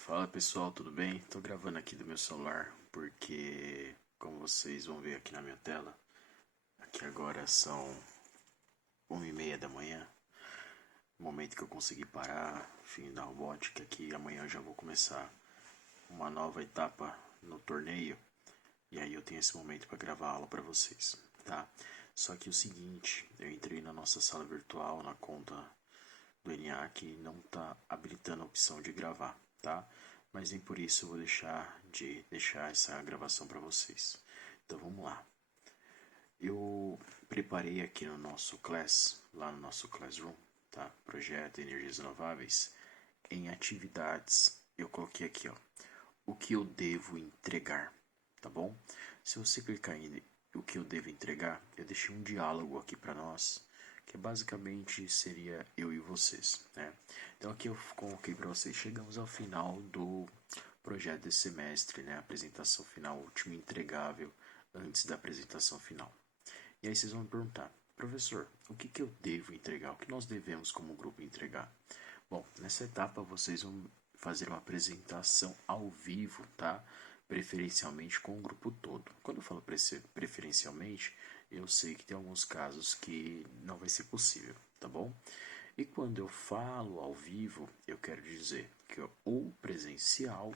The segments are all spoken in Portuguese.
Fala pessoal, tudo bem? Tô gravando aqui do meu celular porque, como vocês vão ver aqui na minha tela, aqui agora são 1h30 da manhã, momento que eu consegui parar, fim da robótica, que amanhã eu já vou começar uma nova etapa no torneio e aí eu tenho esse momento para gravar a aula para vocês, tá? Só que o seguinte, eu entrei na nossa sala virtual na conta do ENIAC e não tá habilitando a opção de gravar, tá? Mas nem por isso eu vou deixar essa gravação para vocês. Então vamos lá. Eu preparei aqui no nosso class, lá no nosso classroom, tá? Projeto Energias Renováveis, em atividades. Eu coloquei aqui, ó, o que eu devo entregar, tá bom? Se você clicar em o que eu devo entregar, eu deixei um diálogo aqui para nós, que basicamente seria eu e vocês, né? Então aqui eu coloquei para vocês, chegamos ao final do projeto desse semestre, né? Apresentação final, último entregável antes da apresentação final. E aí vocês vão me perguntar, professor, o que eu devo entregar? O que nós devemos como grupo entregar? Bom, nessa etapa vocês vão fazer uma apresentação ao vivo, tá? Preferencialmente com o grupo todo. Quando eu falo preferencialmente, eu sei que tem alguns casos que não vai ser possível, tá bom? E quando eu falo ao vivo, eu quero dizer que ou presencial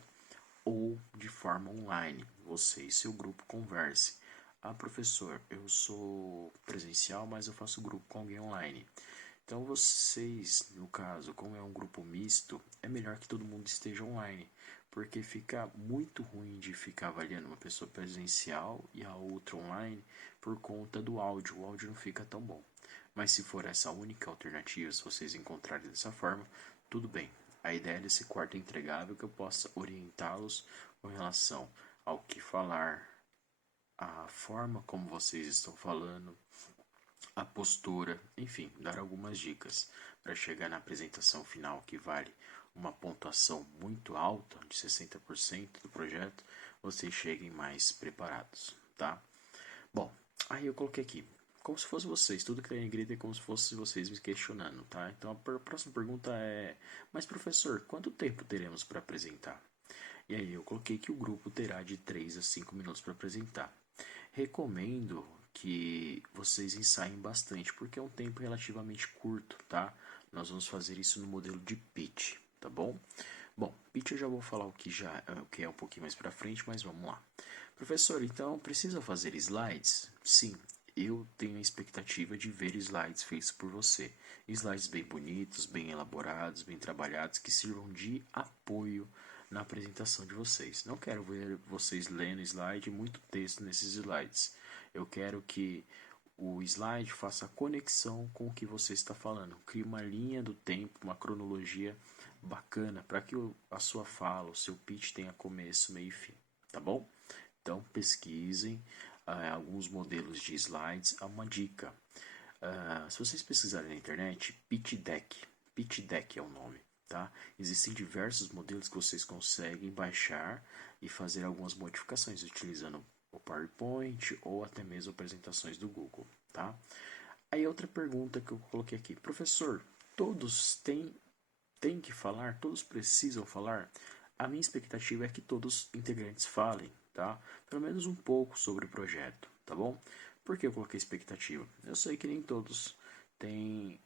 ou de forma online, você e seu grupo converse. Ah, professor, eu sou presencial, mas eu faço grupo com alguém online. Então vocês, no caso, como é um grupo misto, é melhor que todo mundo esteja online, porque fica muito ruim de ficar avaliando uma pessoa presencial e a outra online por conta do áudio. O áudio não fica tão bom. Mas se for essa única alternativa, se vocês encontrarem dessa forma, tudo bem. A ideia desse quarto entregável é que eu possa orientá-los com relação ao que falar, a forma como vocês estão falando, a postura, enfim, dar algumas dicas para chegar na apresentação final que vale uma pontuação muito alta, de 60% do projeto, vocês cheguem mais preparados, tá? Bom, aí eu coloquei aqui, como se fosse vocês, tudo que tem em negrito é como se fosse vocês me questionando, tá? Então a próxima pergunta é, mas professor, quanto tempo teremos para apresentar? E aí eu coloquei que o grupo terá de 3 a 5 minutos para apresentar. Recomendo que vocês ensaiem bastante, porque é um tempo relativamente curto, tá? Nós vamos fazer isso no modelo de pitch, tá bom? Bom, pitch eu já vou falar o que é um pouquinho mais para frente, mas vamos lá. Professor, então precisa fazer slides? Sim, eu tenho a expectativa de ver slides feitos por você. Slides bem bonitos, bem elaborados, bem trabalhados, que sirvam de apoio na apresentação de vocês. Não quero ver vocês lendo slide e muito texto nesses slides. Eu quero que o slide faça conexão com o que você está falando. Crie uma linha do tempo, uma cronologia bacana para que a sua fala, o seu pitch tenha começo, meio e fim. Tá bom? Então pesquisem alguns modelos de slides. Há uma dica. Se vocês pesquisarem na internet, Pitch Deck é o nome. Tá? Existem diversos modelos que vocês conseguem baixar e fazer algumas modificações utilizando o PowerPoint ou até mesmo apresentações do Google. Tá? Aí outra pergunta que eu coloquei aqui, professor, todos têm que falar? Todos precisam falar? A minha expectativa é que todos os integrantes falem, tá? Pelo menos um pouco sobre o projeto, tá bom? Por que eu coloquei expectativa? Eu sei que nem todos têm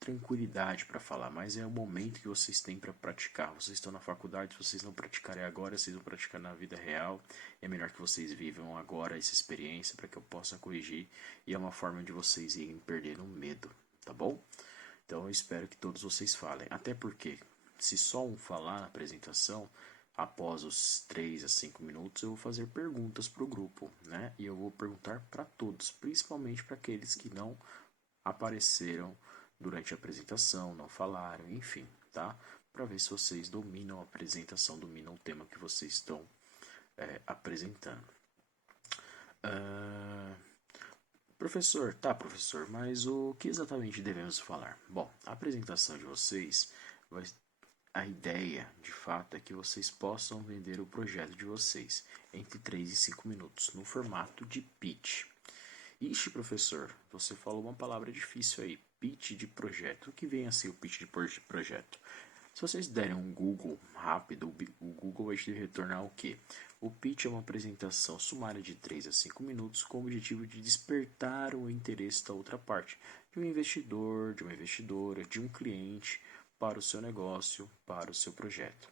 tranquilidade para falar, mas é o momento que vocês têm para praticar. Vocês estão na faculdade, se vocês não praticarem agora, vocês vão praticar na vida real. É melhor que vocês vivam agora essa experiência para que eu possa corrigir e é uma forma de vocês irem perdendo o medo, tá bom? Então eu espero que todos vocês falem. Até porque, se só um falar na apresentação, após os 3 a 5 minutos, eu vou fazer perguntas para o grupo, né? E eu vou perguntar para todos, principalmente para aqueles que não apareceram durante a apresentação, não falaram, enfim, tá? Para ver se vocês dominam a apresentação, dominam o tema que vocês estão apresentando. Professor, tá, professor, mas o que exatamente devemos falar? Bom, a apresentação de vocês vai. A ideia, de fato, é que vocês possam vender o projeto de vocês entre 3 e 5 minutos, no formato de pitch. Ixi, professor, você falou uma palavra difícil aí, pitch de projeto. O que vem a ser o pitch de projeto? Se vocês derem um Google rápido, o Google vai te retornar o quê? O pitch é uma apresentação sumária de 3 a 5 minutos com o objetivo de despertar o interesse da outra parte, de um investidor, de uma investidora, de um cliente, para o seu negócio, para o seu projeto.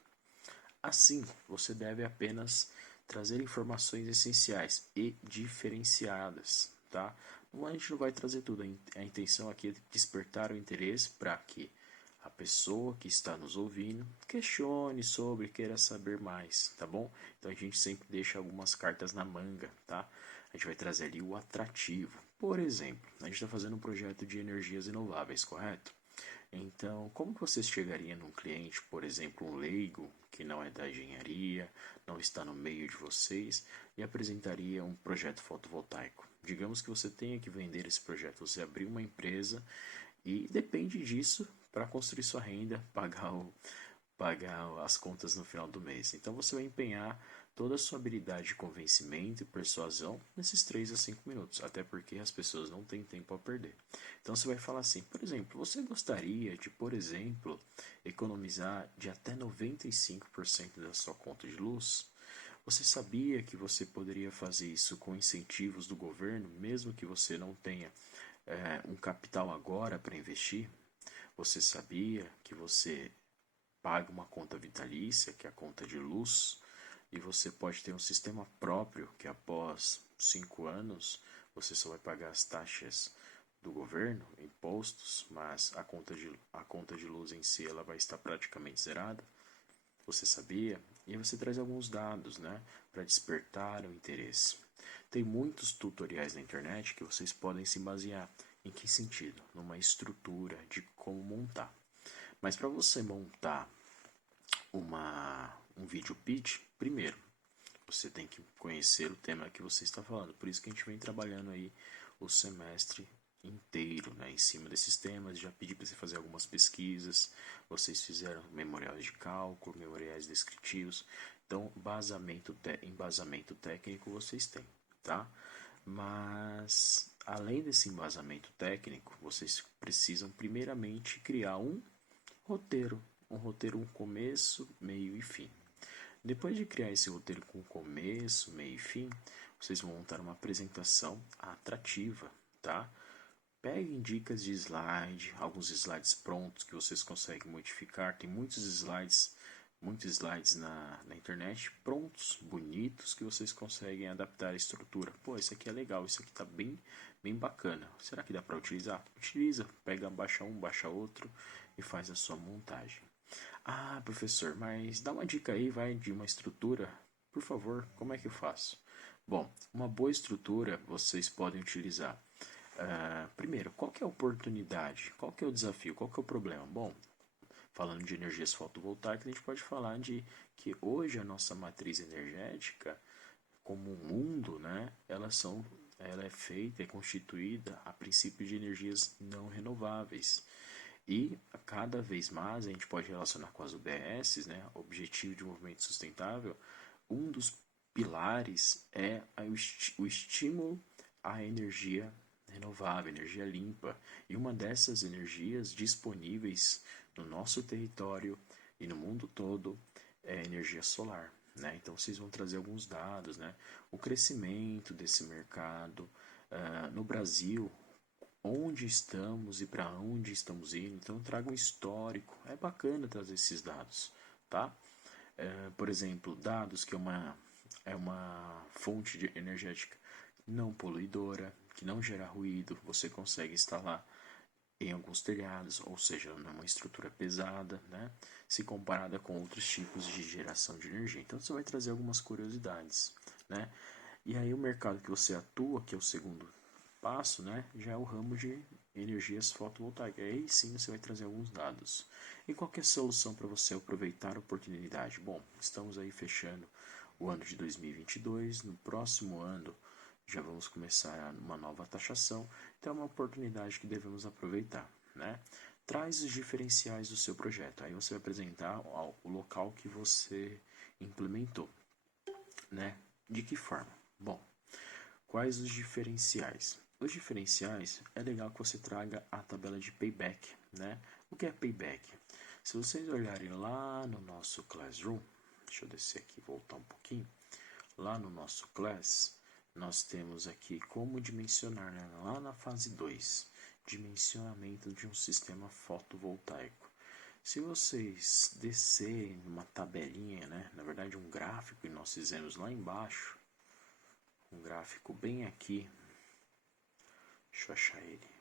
Assim, você deve apenas trazer informações essenciais e diferenciadas, tá? A gente não vai trazer tudo, a intenção aqui é despertar o interesse para que a pessoa que está nos ouvindo questione sobre, queira saber mais, tá bom? Então a gente sempre deixa algumas cartas na manga, tá? A gente vai trazer ali o atrativo. Por exemplo, a gente está fazendo um projeto de energias renováveis, correto? Então, como que você chegaria num cliente, por exemplo, um leigo, que não é da engenharia, não está no meio de vocês, e apresentaria um projeto fotovoltaico? Digamos que você tenha que vender esse projeto, você abriu uma empresa e depende disso para construir sua renda, pagar as contas no final do mês. Então você vai empenhar toda a sua habilidade de convencimento e persuasão nesses 3 a 5 minutos, até porque as pessoas não têm tempo a perder. Então você vai falar assim, por exemplo, você gostaria de, por exemplo, economizar de até 95% da sua conta de luz? Você sabia que você poderia fazer isso com incentivos do governo, mesmo que você não tenha um capital agora para investir? Você sabia que você paga uma conta vitalícia, que é a conta de luz, e você pode ter um sistema próprio que após 5 anos você só vai pagar as taxas do governo, impostos, mas a conta de luz em si ela vai estar praticamente zerada? Você sabia? E aí você traz alguns dados, né, para despertar o interesse. Tem muitos tutoriais na internet que vocês podem se basear. Em que sentido? Numa estrutura de como montar. Mas para você montar um vídeo pitch, primeiro, você tem que conhecer o tema que você está falando. Por isso que a gente vem trabalhando aí o semestre inteiro, né, em cima desses temas. Já pedi para você fazer algumas pesquisas. Vocês fizeram memoriais de cálculo, memoriais descritivos. Então, embasamento técnico vocês têm, tá? Mas, além desse embasamento técnico, vocês precisam primeiramente criar um roteiro. Um roteiro, um começo, meio e fim. Depois de criar esse roteiro com começo, meio e fim, vocês vão montar uma apresentação atrativa, tá? Peguem dicas de slide, alguns slides prontos que vocês conseguem modificar. Tem muitos slides na internet prontos, bonitos, que vocês conseguem adaptar a estrutura. Pô, isso aqui é legal, isso aqui tá bem bacana. Será que dá para utilizar? Utiliza, pega, baixa um, baixa outro e faz a sua montagem. Ah, professor, mas dá uma dica aí, vai, de uma estrutura. Por favor, como é que eu faço? Bom, uma boa estrutura vocês podem utilizar. Primeiro, qual que é a oportunidade? Qual que é o desafio? Qual que é o problema? Bom, falando de energias fotovoltaicas, a gente pode falar de que hoje a nossa matriz energética, como um mundo, né, ela é feita, é constituída a princípio de energias não renováveis. E cada vez mais a gente pode relacionar com as UBSs, né, Objetivo de Desenvolvimento Sustentável. Um dos pilares é o estímulo à energia renovável, energia limpa. E uma dessas energias disponíveis no nosso território e no mundo todo é a energia solar. Né? Então vocês vão trazer alguns dados, né? O crescimento desse mercado no Brasil, onde estamos e para onde estamos indo. Então traga um histórico. É bacana trazer esses dados, tá? Por exemplo, dados que é uma fonte energética não poluidora, que não gera ruído, você consegue instalar em alguns telhados, ou seja, não é uma estrutura pesada, né? Se comparada com outros tipos de geração de energia. Então você vai trazer algumas curiosidades, né? E aí o mercado que você atua, que é o segundo passo, né, já é o ramo de energias fotovoltaicas. Aí sim você vai trazer alguns dados. E qual que é a solução para você aproveitar a oportunidade? Bom, estamos aí fechando o ano de 2022, no próximo ano já vamos começar uma nova taxação, então é uma oportunidade que devemos aproveitar, né? Traz os diferenciais do seu projeto, aí você vai apresentar o local que você implementou, né? De que forma? Bom, quais os diferenciais? Os diferenciais é legal que você traga a tabela de payback, né? O que é payback? Se vocês olharem lá no nosso Classroom, deixa eu descer aqui e voltar um pouquinho. Lá no nosso Class, nós temos aqui como dimensionar, né? Lá na fase 2, dimensionamento de um sistema fotovoltaico. Se vocês descerem numa tabelinha, né? Na verdade um gráfico que nós fizemos lá embaixo, um gráfico bem aqui, deixa eu achar ele,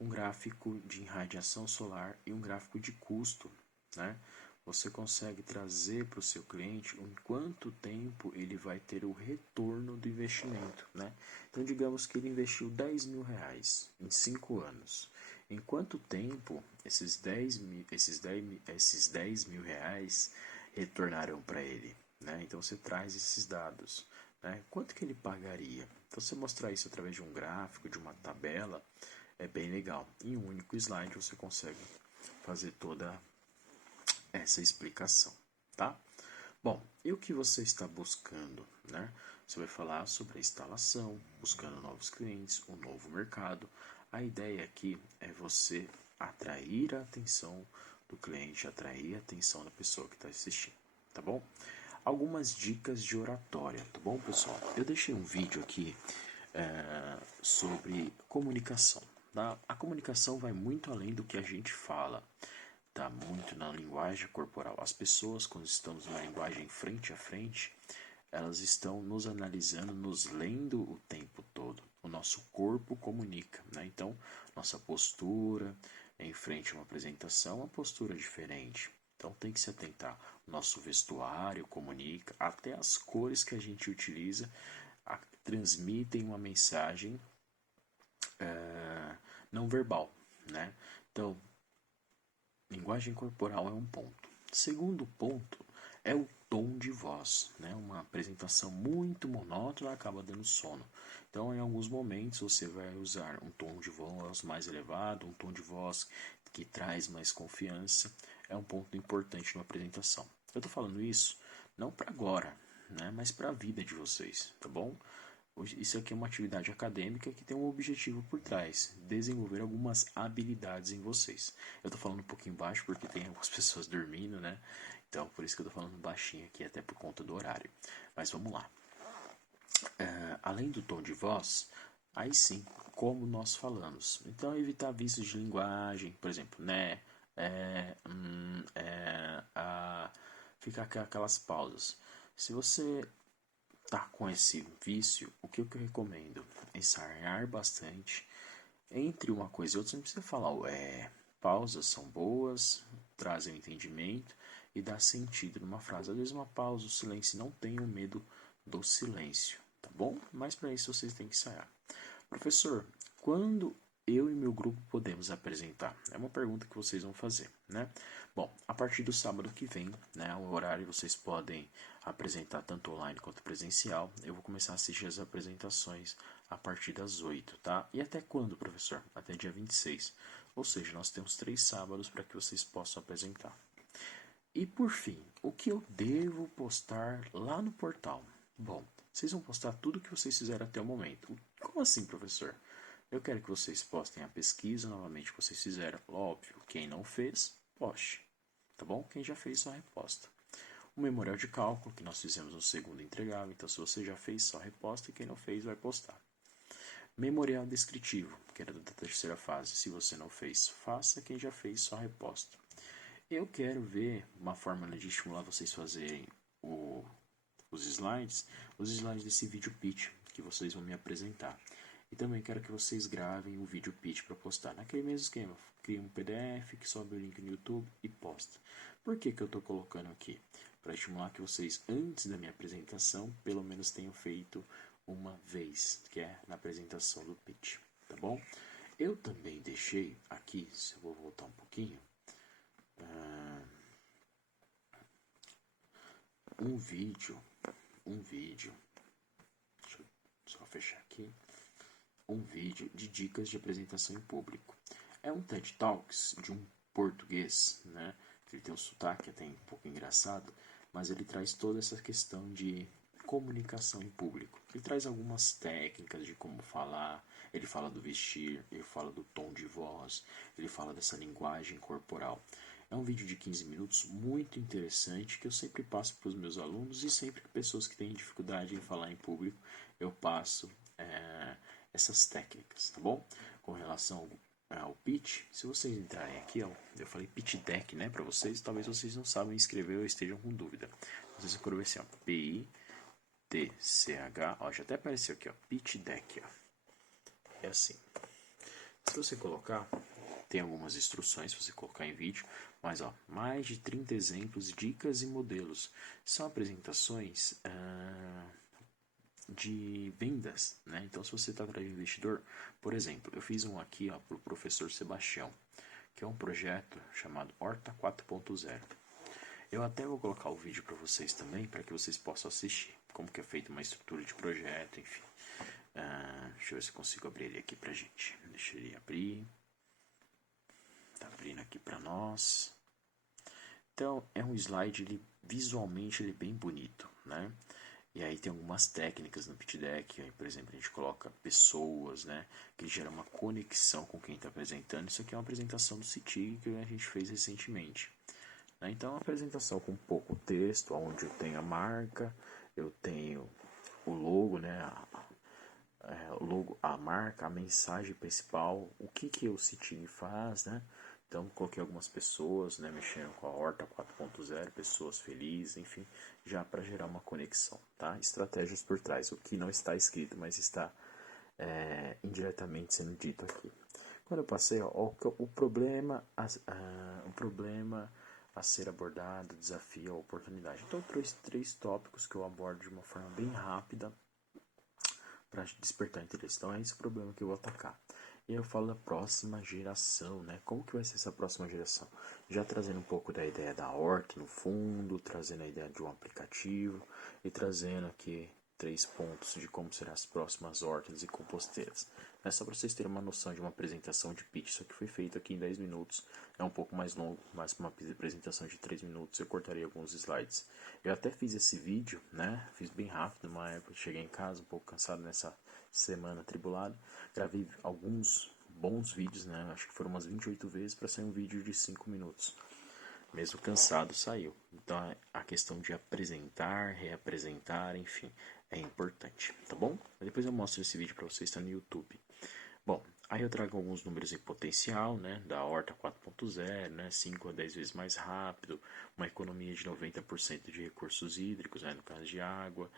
um gráfico de irradiação solar e um gráfico de custo, né? Você consegue trazer para o seu cliente em quanto tempo ele vai ter o retorno do investimento, né? Então, digamos que ele investiu 10 mil reais em 5 anos. Em quanto tempo esses 10 mil reais retornarão para ele, né? Então, você traz esses dados, né? Quanto que ele pagaria? Então, você mostrar isso através de um gráfico, de uma tabela, é bem legal. Em um único slide você consegue fazer toda essa explicação, tá? Bom, e o que você está buscando, né? Você vai falar sobre a instalação, buscando novos clientes, um novo mercado. A ideia aqui é você atrair a atenção do cliente, atrair a atenção da pessoa que está assistindo, tá bom? Algumas dicas de oratória, tá bom, pessoal? Eu deixei um vídeo aqui sobre comunicação, tá? A comunicação vai muito além do que a gente fala. Está muito na linguagem corporal. As pessoas, quando estamos numa linguagem frente a frente, elas estão nos analisando, nos lendo o tempo todo. O nosso corpo comunica, né? Então, nossa postura em frente a uma apresentação é uma postura diferente. Então, tem que se atentar. O nosso vestuário comunica, até as cores que a gente utiliza transmitem uma mensagem não verbal, né? Então, linguagem corporal é um ponto. Segundo ponto é o tom de voz, né? Uma apresentação muito monótona acaba dando sono. Então, em alguns momentos você vai usar um tom de voz mais elevado, um tom de voz que traz mais confiança. É um ponto importante na apresentação. Eu estou falando isso não para agora, né? Mas para a vida de vocês, tá bom? Isso aqui é uma atividade acadêmica que tem um objetivo por trás, desenvolver algumas habilidades em vocês. Eu tô falando um pouquinho baixo porque tem algumas pessoas dormindo, né? Então, por isso que eu tô falando baixinho aqui, até por conta do horário. Mas vamos lá. Além do tom de voz, aí sim, como nós falamos. Então, evitar vícios de linguagem, por exemplo, né, ficar com aquelas pausas. Se você tá com esse vício, o que eu recomendo? Ensaiar bastante. Entre uma coisa e outra, você não precisa falar, pausas são boas, trazem entendimento e dá sentido numa frase. Às vezes uma pausa, o silêncio, não tenham medo do silêncio, tá bom? Mas para isso vocês têm que ensaiar. Professor, quando eu e meu grupo podemos apresentar? É uma pergunta que vocês vão fazer, né? Bom, a partir do sábado que vem, né, o horário vocês podem apresentar tanto online quanto presencial. Eu vou começar a assistir as apresentações a partir das 8, tá? E até quando, professor? Até dia 26. Ou seja, nós temos 3 sábados para que vocês possam apresentar. E por fim, o que eu devo postar lá no portal? Bom, vocês vão postar tudo o que vocês fizeram até o momento. Como assim, professor? Eu quero que vocês postem a pesquisa novamente que vocês fizeram. Óbvio, quem não fez, poste. Tá bom? Quem já fez, só reposta. O memorial de cálculo, que nós fizemos no segundo entregável. Então, se você já fez, só reposta. E quem não fez, vai postar. Memorial descritivo, que era da terceira fase. Se você não fez, faça. Quem já fez, só reposta. Eu quero ver uma forma de estimular vocês fazerem os slides desse vídeo pitch que vocês vão me apresentar. E também quero que vocês gravem um vídeo pitch para postar. Naquele mesmo esquema, cria um PDF que sobe o link no YouTube e posta. Por que eu estou colocando aqui? Para estimular que vocês, antes da minha apresentação, pelo menos tenham feito uma vez, que é na apresentação do pitch, tá bom? Eu também deixei aqui, se eu vou voltar um pouquinho, um vídeo, deixa eu só fechar aqui, um vídeo de dicas de apresentação em público. É um TED Talks de um português, né? Ele tem um sotaque até um pouco engraçado, mas ele traz toda essa questão de comunicação em público. Ele traz algumas técnicas de como falar, ele fala do vestir, ele fala do tom de voz, ele fala dessa linguagem corporal. É um vídeo de 15 minutos muito interessante que eu sempre passo para os meus alunos e sempre que pessoas que têm dificuldade em falar em público, eu passo essas técnicas, tá bom? Com relação ao pitch, se vocês entrarem aqui, ó, eu falei pitch deck, né, para vocês, talvez vocês não sabem escrever ou estejam com dúvida. Vocês vão ver assim, ó, P-I-T-C-H, ó, já até apareceu aqui, ó, pitch deck, ó. É assim. Se você colocar, tem algumas instruções se você colocar em vídeo, mas ó, mais de 30 exemplos, dicas e modelos. São apresentações de vendas, né? Então, se você está atrás de investidor, por exemplo, eu fiz um aqui para o professor Sebastião, que é um projeto chamado Horta 4.0. Eu até vou colocar o vídeo para vocês também, para que vocês possam assistir como que é feita uma estrutura de projeto, enfim. Deixa eu ver se eu consigo abrir ele aqui pra gente. Deixa ele abrir. Tá abrindo aqui para nós. Então, é um slide, ele, visualmente, ele é bem bonito, né? E aí tem algumas técnicas no pitch deck, aí, por exemplo, a gente coloca pessoas, né? Que gera uma conexão com quem está apresentando. Isso aqui é uma apresentação do CITIG que a gente fez recentemente. Né? Então, é uma apresentação com pouco texto, onde eu tenho a marca, eu tenho o logo, né? O logo, a marca, a mensagem principal, o que o CITIG faz, né? Então, coloquei algumas pessoas, né, mexendo com a Horta 4.0, pessoas felizes, enfim, já para gerar uma conexão, tá? Estratégias por trás, o que não está escrito, mas está indiretamente sendo dito aqui. Quando eu passei, ó, o problema a ser abordado, desafio, a oportunidade. Então, eu trouxe 3 tópicos que eu abordo de uma forma bem rápida para despertar interesse. Então, é esse o problema que eu vou atacar. E aí eu falo da próxima geração, né? Como que vai ser essa próxima geração? Já trazendo um pouco da ideia da horta no fundo, trazendo a ideia de um aplicativo e trazendo aqui 3 pontos de como serão as próximas hortas e composteiras. É só para vocês terem uma noção de uma apresentação de pitch. Isso aqui foi feito aqui em 10 minutos. É um pouco mais longo, mas para uma apresentação de 3 minutos eu cortaria alguns slides. Eu até fiz esse vídeo, né? Fiz bem rápido, numa época cheguei em casa um pouco cansado nessa semana atribulada. Gravei alguns bons vídeos, né? Acho que foram umas 28 vezes para sair um vídeo de 5 minutos. Mesmo cansado, saiu. Então, a questão de apresentar, reapresentar, enfim, é importante, tá bom? Depois eu mostro esse vídeo para vocês, está no YouTube. Bom, aí eu trago alguns números em potencial, né, da Horta 4.0, né, 5 a 10 vezes mais rápido, uma economia de 90% de recursos hídricos, né, no caso de água,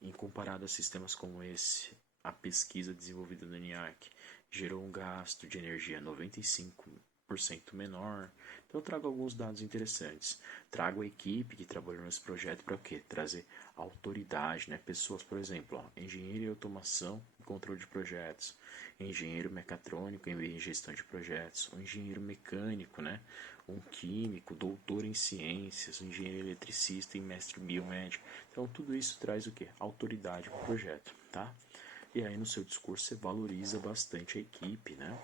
em comparado a sistemas como esse, a pesquisa desenvolvida no ENIAC gerou um gasto de energia 95% menor. Então eu trago alguns dados interessantes. Trago a equipe que trabalhou nesse projeto para o quê? Trazer autoridade, né? Pessoas, por exemplo, ó, engenheiro em automação e controle de projetos, engenheiro mecatrônico em gestão de projetos, um engenheiro mecânico, né? Um químico, doutor em ciências, um engenheiro eletricista e mestre biomédico. Então tudo isso traz o quê? Autoridade para o projeto, tá? E aí no seu discurso você valoriza bastante a equipe, né?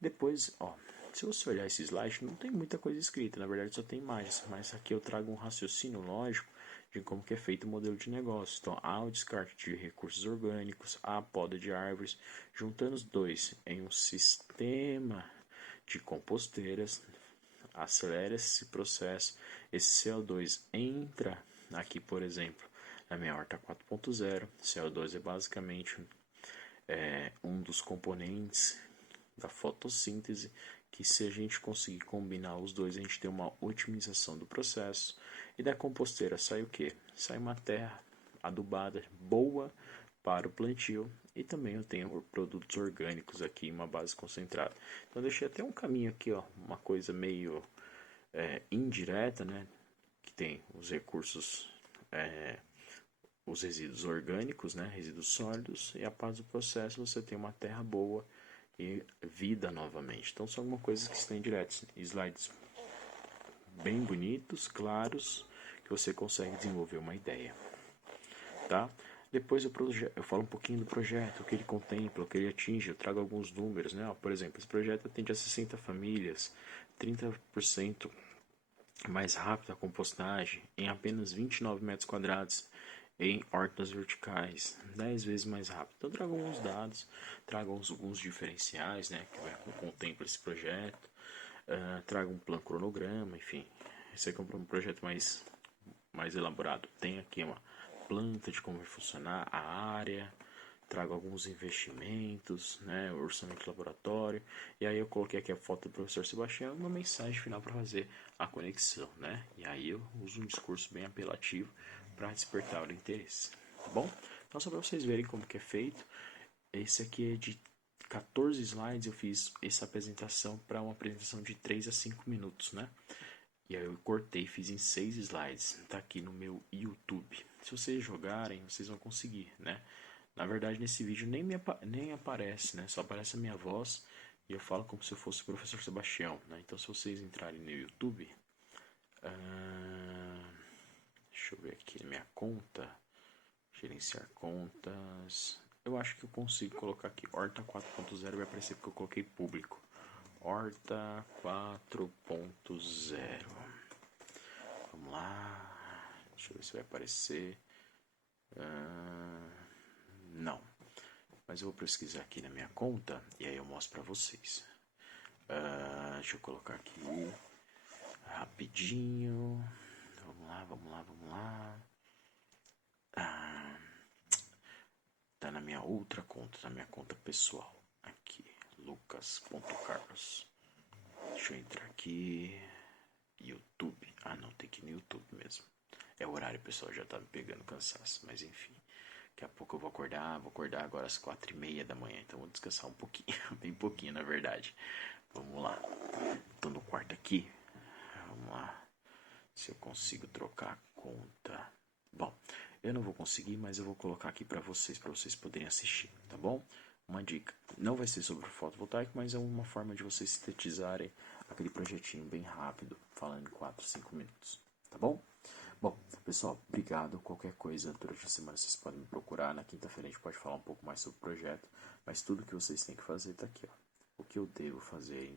Depois, ó, se você olhar esse slide, não tem muita coisa escrita, na verdade só tem imagens, mas aqui eu trago um raciocínio lógico de como que é feito o modelo de negócio. Então, há o descarte de recursos orgânicos, há a poda de árvores, juntando os dois em um sistema de composteiras, acelera esse processo, esse CO2 entra aqui, por exemplo, na minha horta 4.0, CO2 é basicamente um dos componentes da fotossíntese, que se a gente conseguir combinar os dois, a gente tem uma otimização do processo. E da composteira sai o que? Sai uma terra adubada, boa para o plantio. E também eu tenho produtos orgânicos aqui, uma base concentrada. Então deixei até um caminho aqui, ó, uma coisa meio indireta, né? Que tem os recursos, os resíduos orgânicos, né? Resíduos sólidos. E após o processo você tem uma terra boa e vida novamente. Então são algumas coisas que estão diretas, slides bem bonitos, claros, que você consegue desenvolver uma ideia, tá? Depois eu falo um pouquinho do projeto, o que ele contempla, o que ele atinge, eu trago alguns números, né? Por exemplo, esse projeto atende a 60 famílias, 30% mais rápido a compostagem, em apenas 29 metros quadrados, em hortas verticais, 10 vezes mais rápido. Então trago alguns dados, trago alguns diferenciais, né, que contempla esse projeto, trago um plano cronograma, enfim. Esse aqui é um projeto mais elaborado. Tem aqui uma planta de como vai funcionar, a área, trago alguns investimentos, né, orçamento de laboratório, e aí eu coloquei aqui a foto do professor Sebastião e uma mensagem final para fazer a conexão, né, e aí eu uso um discurso bem apelativo para despertar o interesse, tá bom? Então só para vocês verem como que é feito, esse aqui é de 14 slides, eu fiz essa apresentação para uma apresentação de 3 a 5 minutos, né? E aí eu cortei, fiz em 6 slides. Tá aqui no meu YouTube. Se vocês jogarem, vocês vão conseguir, né? Na verdade, nesse vídeo nem aparece, né? Só aparece a minha voz e eu falo como se eu fosse o professor Sebastião, né? Então, se vocês entrarem no YouTube, deixa eu ver aqui na minha conta, gerenciar contas. Eu acho que eu consigo colocar aqui Horta 4.0, vai aparecer porque eu coloquei público. Horta 4.0. Vamos lá. Deixa eu ver se vai aparecer. Não. Mas eu vou pesquisar aqui na minha conta e aí eu mostro pra vocês. Deixa eu colocar aqui rapidinho. Vamos lá, vamos lá, vamos lá. Tá na minha outra conta, na minha conta pessoal. Aqui, lucas.carlos. Deixa eu entrar aqui. YouTube. Ah, não, tem que ir no YouTube mesmo. É o horário, pessoal, já tá me pegando cansaço, mas enfim. Daqui a pouco eu vou acordar agora às 4:30 da manhã, então vou descansar um pouquinho, bem pouquinho na verdade. Vamos lá, tô no quarto aqui, vamos lá, se eu consigo trocar a conta. Bom, eu não vou conseguir, mas eu vou colocar aqui para vocês poderem assistir, tá bom? Uma dica, não vai ser sobre fotovoltaico, mas é uma forma de vocês sintetizarem aquele projetinho bem rápido, falando em 4, 5 minutos, tá bom? Bom, pessoal, obrigado. Qualquer coisa durante a semana vocês podem me procurar. Na quinta-feira a gente pode falar um pouco mais sobre o projeto. Mas tudo que vocês têm que fazer está aqui, ó. O que eu devo fazer é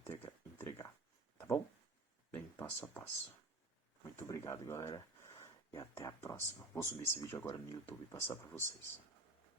entregar. Tá bom? Bem, passo a passo. Muito obrigado, galera. E até a próxima. Vou subir esse vídeo agora no YouTube e passar para vocês.